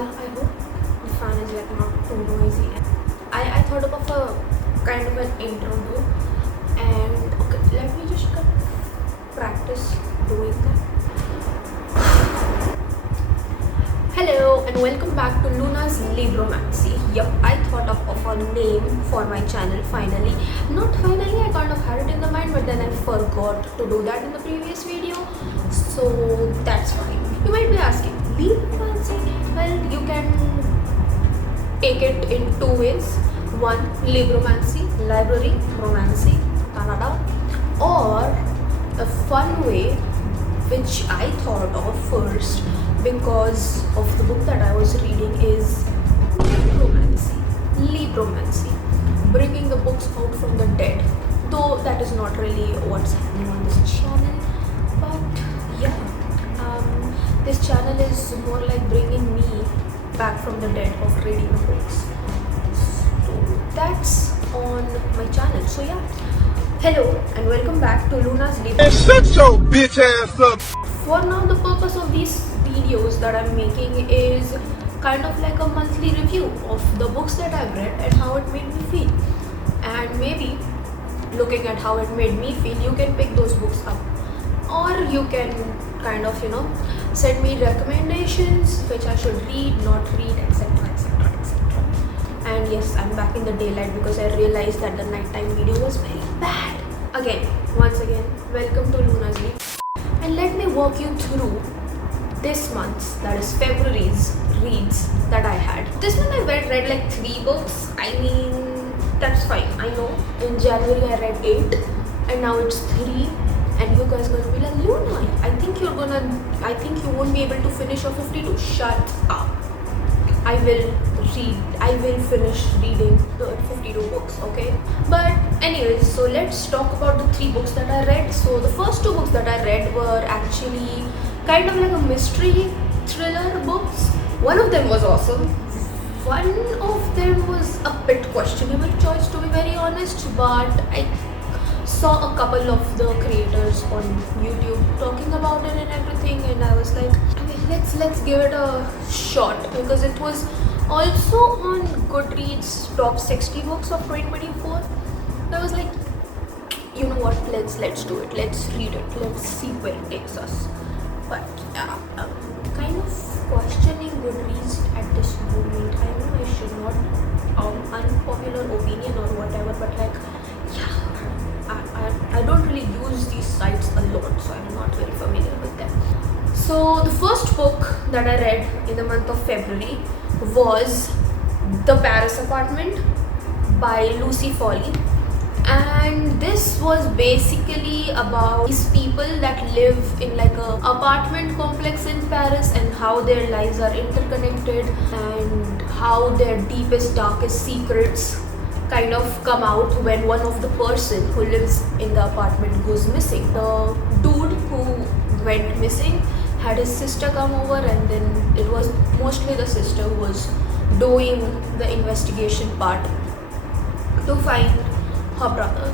yeah, I hope the fan is like not too noisy. I thought of a kind of an intro though, and okay, let me just practice doing that. Hello and welcome back to Luna's Libromancy. Yup, I thought of a name for my channel finally. Not finally, I kind of had it in the mind, but then I forgot to do that in the previous video. So that's fine. You might be asking, Libromancy? Well, you can take it in two ways. One, Libromancy, library, romancy, Canada. Or a fun way, which I thought of first because of the book that I was reading, is Libromancy, bringing the books out from the dead. Though that is not really what's happening on this channel, but yeah, this channel is more like bringing me back from the dead of reading the books. So that's on my channel. So yeah, hello and welcome back to Luna's Libromancy. Shut your bitch ass up. For now, the purpose of these videos that I'm making is kind of like a monthly review of the books that I've read and how it made me feel. And maybe looking at how it made me feel, you can pick those books up. Or you can kind of, send me recommendations which I should read, not read, etc. etc. etc. And yes, I'm back in the daylight because I realized that the nighttime video was very bad. Once again, welcome to Luna's League. And let me walk you through this month's, that is February's, reads that I had. This month I read like 3 books. I mean, that's fine. I know in January I read 8 and now it's 3. And you guys gonna be like, Luna, I think you won't be able to finish your 52. Shut up. I will finish reading the 52 books, okay? But anyways, so let's talk about the 3 books that I read. So the first 2 books that I read were actually kind of like a mystery thriller books. One of them was awesome. One of them was a bit questionable choice, to be very honest, but I saw a couple of the creators on YouTube talking about it and everything, and I was like, let's give it a shot, because it was also on Goodreads top 60 books of 2024. I was like, you know what, let's do it, let's read it, let's see where it takes us. But yeah, kind of questioning Goodreads at this moment. I know I should not unpopular opinion or whatever, but like, yeah, I don't really use these sites a lot, so I'm not very familiar with them. So the first book that I read in the month of February was The Paris Apartment by Lucy Foley. And this was basically about these people that live in like a apartment complex in Paris, and how their lives are interconnected and how their deepest, darkest secrets kind of come out when one of the person who lives in the apartment goes missing. The dude who went missing had his sister come over, and then it was mostly the sister who was doing the investigation part to find her brother.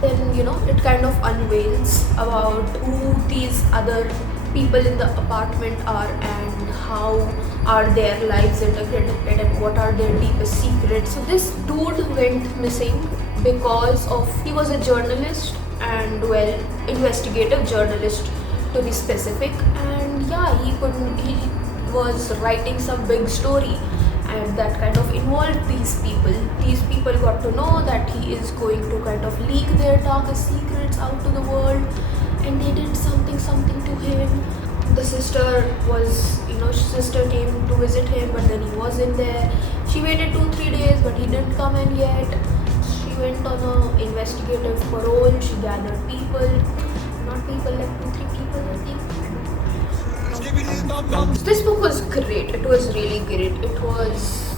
Then it kind of unveils about who these other people in the apartment are and how are their lives interconnected and what are their deepest secrets. So this dude went missing because he was a journalist, and investigative journalist to be specific, and yeah, he was writing some big story, and that kind of involved these people. These people got to know that he is going to kind of leak their darkest secrets out to the world, and they did something to him. The sister came to visit him, but then he wasn't there. She waited 2-3 days, but he didn't come in yet. She went on a investigative parole. She gathered people, not people, like 2-3 people, I think. This book was great. It was really great. It was,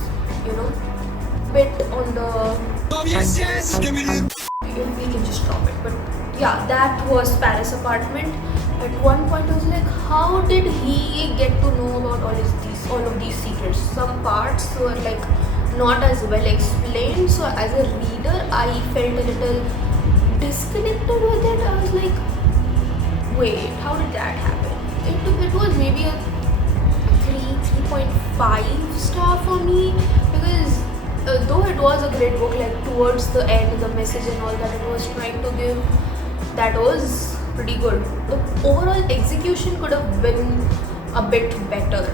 bit on the... We can just drop it. But yeah, that was Paris Apartment. At one point I was like, how did he get to know about all of these secrets? Some parts were like not as well explained, so as a reader I felt a little disconnected with it. I was like, wait, how did that happen? It was maybe a 3.5 5-star for me, because though it was a great book, like towards the end, the message and all that it was trying to give, that was pretty good. The overall execution could have been a bit better,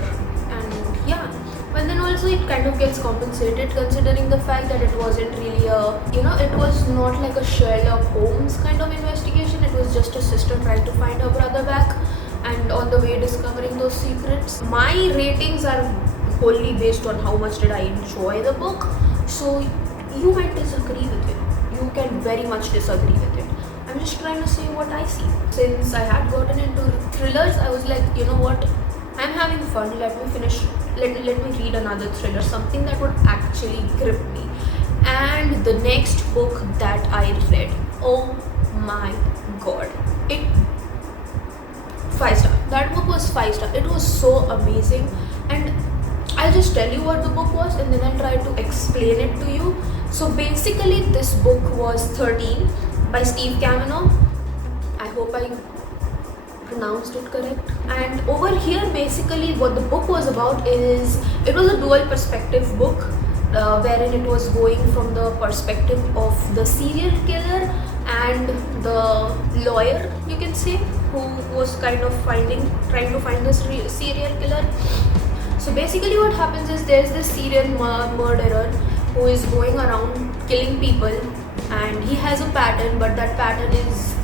and yeah, but then also it kind of gets compensated considering the fact that it wasn't really it was not like a Sherlock Holmes kind of investigation. It was just a sister trying to find her brother back, and on the way discovering those secrets. My ratings are wholly based on how much did I enjoy the book, so you might disagree with it. You can very much disagree with it. I'm just trying to say what I see. Since I had gotten into thrillers, I was like, you know what, I'm having fun, let me read another thriller, something that would actually grip me. And the next book that I read, oh my god, it 5-star. That book was 5-star. It was so amazing, and I'll just tell you what the book was and then I'll try to explain it to you. So basically this book was 13 by Steve Cavanagh. I hope I pronounced it correct. And over here basically what the book was about is, it was a dual perspective book, wherein it was going from the perspective of the serial killer and the lawyer, you can say, who was kind of trying to find this serial killer. So basically what happens is, there's this serial murderer who is going around killing people, and he has a pattern, but that pattern is,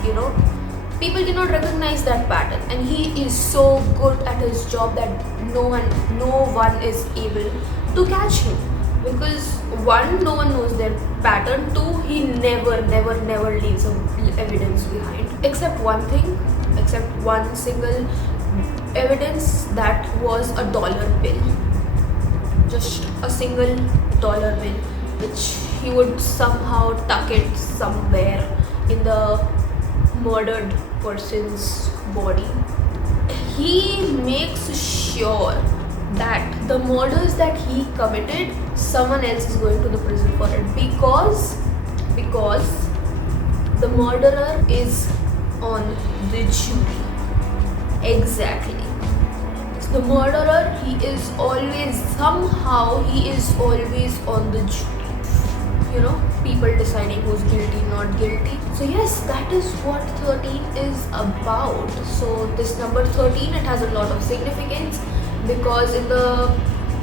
people cannot recognize that pattern, and he is so good at his job that no one is able to catch him, because one, no one knows their pattern, two, he never leaves evidence behind, except one single evidence, that was a dollar bill, just a single dollar bill, which he would somehow tuck it somewhere in the murdered person's body. He makes sure that the murders that he committed, someone else is going to the prison for it, because the murderer is on the jury. Exactly. The murderer, he is always on the jury. People deciding who's guilty, not guilty. So yes, that is what 13 is about. So this number 13, it has a lot of significance, because in the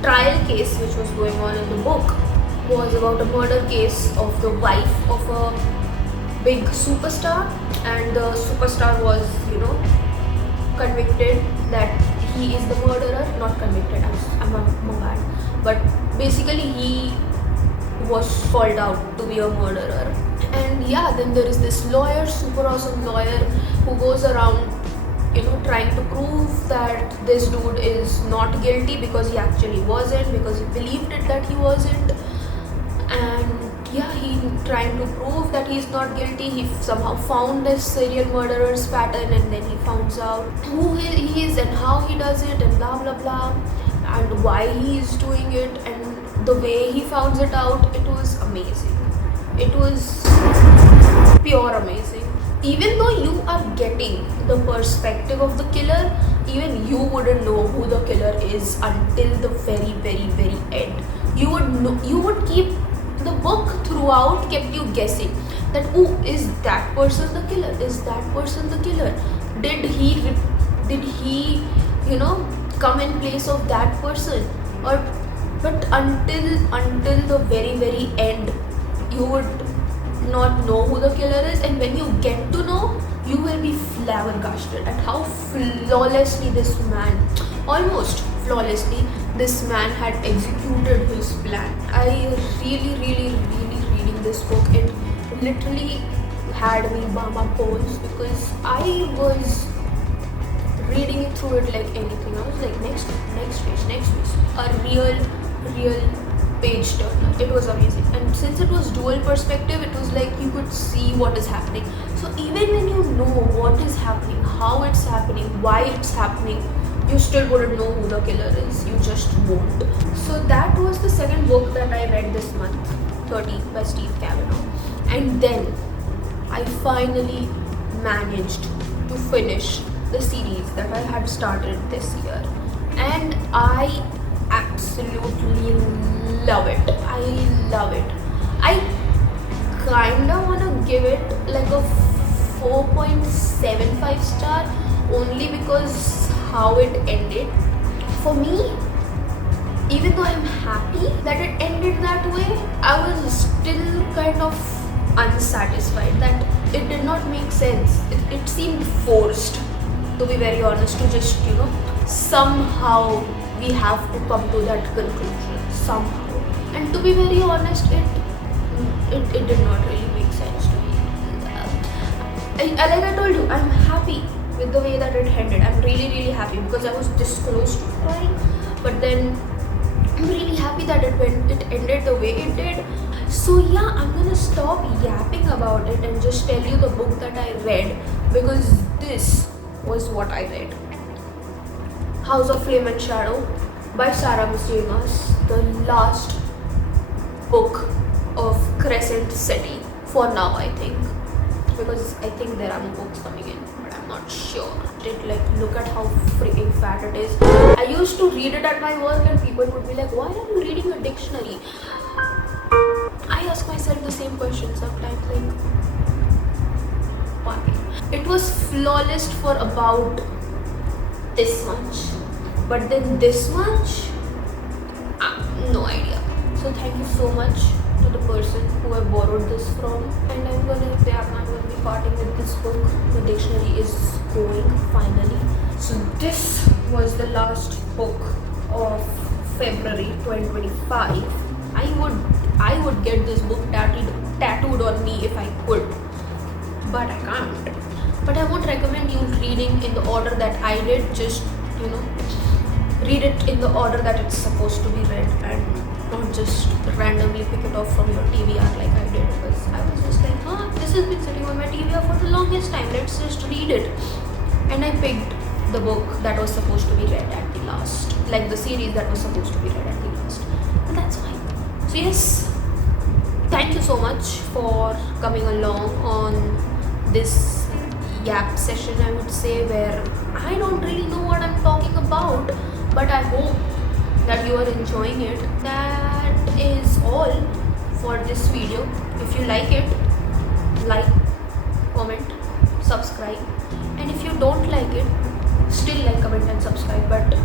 trial case which was going on in the book was about a murder case of the wife of a big superstar, and the superstar was, convicted that he is the murderer. Not convicted, I'm bad, but basically he was called out to be a murderer. And yeah, then there is this lawyer, super awesome lawyer, who goes around trying to prove that this dude is not guilty, because he actually wasn't, because he believed it that he wasn't. And yeah, he trying to prove that he's not guilty. He somehow found this serial murderer's pattern, and then he finds out who he is and how he does it, and blah blah blah, and why he is doing it. And the way he finds it out, it was amazing. It was pure amazing. Even though you are getting the perspective of the killer, even you wouldn't know who the killer is until the very end. You would keep, the book throughout kept you guessing that, oh, is that person the killer? Is that person the killer? Did he come in place of that person? But until the very end, you would not know who the killer is, and when you get to know, you will be flabbergasted at how almost flawlessly, this man had executed his plan. I really reading this book, it literally had me by my bones, because I was reading it through it like anything. I was like, next page, a real page turner. It was amazing, and since it was dual perspective, it was like you could see what is happening. So even when you know what is happening, how it's happening, why it's happening, you still wouldn't know who the killer is. You just won't. So that was the second book that I read this month, 13 by Steve Cavanagh. And then I finally managed to finish the series that I had started this year, and I absolutely love it. I love it. I kinda wanna give it like a 4.75 star only because how it ended. For me, even though I'm happy that it ended that way, I was still kind of unsatisfied that it did not make sense. It seemed forced, to be very honest, to just, somehow we have to come to that conclusion, somehow. And to be very honest, it did not really make sense to me. Like I told you, I'm happy with the way that it ended. I'm really, really happy because I was this close to crying, but then I'm really happy that it ended the way it did. So yeah, I'm gonna stop yapping about it and just tell you the book that I read, because this was what I read. House of Flame and Shadow by Sarah Mistemas, the last book of Crescent City for now, I think, because I think there are more books coming in, but I'm not sure. Look at how freaking fat it is. I used to read it at my work and people would be like, why are you reading a dictionary? I ask myself the same question sometimes, like, why? It was flawless for about this much, but then this much, no idea. So thank you so much to the person who I borrowed this from, and I'm gonna be parting with this book. The dictionary is going finally. So this was the last book of February 2025. I would get this book tattooed on me if I could, but I can't. But I won't recommend you reading in the order that I did. Just read it in the order that it's supposed to be read, and not just randomly pick it off from your TBR like I did, because I was just like, this has been sitting on my TBR for the longest time, let's just read it. And I picked the book that was supposed to be read at the last, like the series that was supposed to be read at the last, and that's fine. So yes, thank you so much for coming along on this yap session, I would say, where I don't really know what I'm talking about, but I hope that you are enjoying it. That is all for this video. If you like it, like, comment, subscribe, and if you don't like it, still like, comment and subscribe, but